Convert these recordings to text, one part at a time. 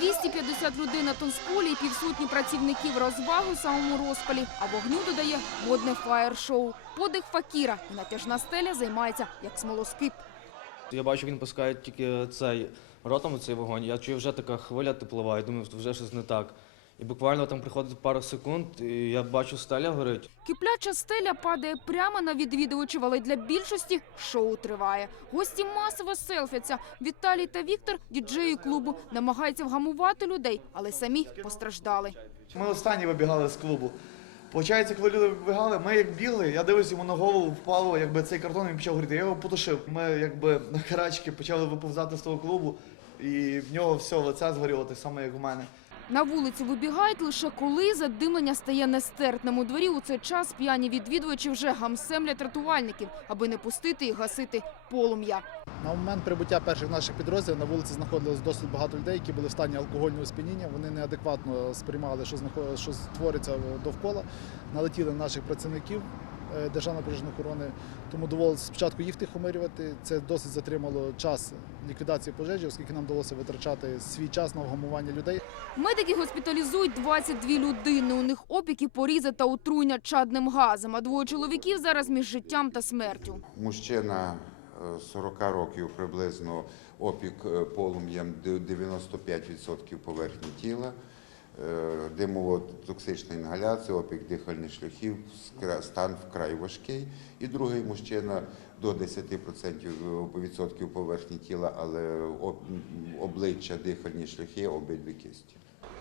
250 людей на танцполі і півсотні працівників розваги у самому розпалі, а вогню додає модне фаєр-шоу. Подих факіра натяжна стеля займається як смолоскип. Я бачу, він пускає тільки цей ротом цей вогонь. Я чую, вже така хвиля теплова, думаю, вже щось не так. І буквально там приходить пару секунд, і я бачу, стеля горить. Кипляча стеля падає прямо на відвідувачів, але для більшості шоу триває. Гості масово селфяться. Віталій та Віктор, діджеї клубу, намагаються вгамувати людей, але самі постраждали. Ми останні вибігали з клубу. Получається, коли люди вибігали, ми як бігли, я дивлюсь, йому на голову впало, якби цей картон він почав горіти. Я його потушив. Ми якби на карачки почали виповзати з того клубу, і в нього все лице згоріло, так само, як в мене. На вулицю вибігають лише коли задимлення стає нестерпним. У дворі у цей час п'яні відвідувачі вже гамсемлять рятувальників, аби не пустити і гасити полум'я. На момент прибуття перших наших підрозділів на вулиці знаходилось досить багато людей, які були в стані алкогольного сп'яніння. Вони неадекватно сприймали, що що твориться довкола. Налетіли на наших працівників Державної пожежної охорони. Тому довелося спочатку їх тихомирювати. Це досить затримало час ліквідації пожежі, оскільки нам вдалося витрачати свій час на вгамування людей. Медики госпіталізують 22 людини. У них опіки, порізи та отруєння чадним газом. А двоє чоловіків зараз між життям та смертю. Мужчина е, 40 років приблизно опік е, полум'ям де- 95% поверхні тіла, е, димово-токсична інгаляція, опік дихальних шляхів, скра- стан вкрай важкий. І другий мужчина до 10% відсотків поверхні тіла, але об- обличчя, дихальні шляхи, обидві кисті.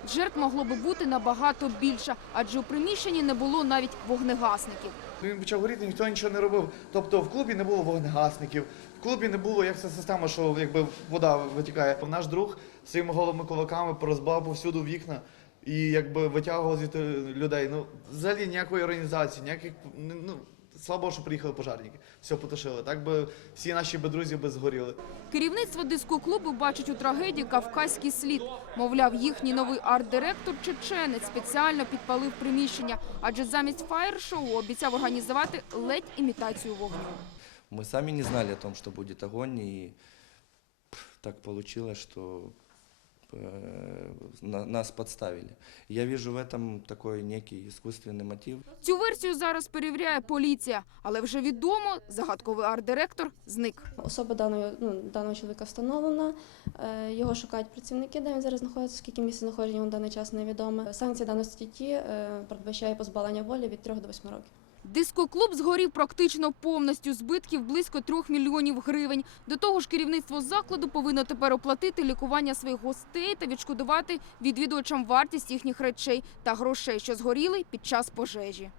Жертв могло би бути набагато більше, адже у приміщенні не було навіть вогнегасників. Він почав горіти, ніхто нічого не робив. Тобто в клубі не було вогнегасників, в клубі не було як ця система, що якби вода витікає. Наш друг своїми голими кулаками порозбав повсюду вікна і якби витягував звідти людей. Ну, взагалі ніякої організації, ніяких ну. Слава Богу, що приїхали пожарники, все потушили. Так би всі наші би друзі би згоріли. Керівництво диско-клубу бачить у трагедії кавказький слід. Мовляв, їхній новий арт-директор чеченець спеціально підпалив приміщення, адже замість фаєр-шоу обіцяв організувати ледь імітацію вогню. Мы сами не знали о том, что будет огонь, и пф, так получилось, что э, на- нас подставили. Я вижу в этом такой некий искусственный мотив. Цю версію зараз перевіряє поліція, але вже відомо, загадковий арт-директор зник. Особа даного, ну, даного чоловіка встановлена. Е, Його шукають працівники, де він зараз знаходиться, скільки місць знаходження на даний час невідомо. Санкція даної статті е, передбачає позбавлення волі від 3 до 8 років. Дискоклуб згорів практично повністю, збитків близько трьох мільйонів гривень. До того ж, керівництво закладу повинно тепер оплатити лікування своїх гостей та відшкодувати відвідувачам вартість їхніх речей та грошей, що згоріли під час пожежі.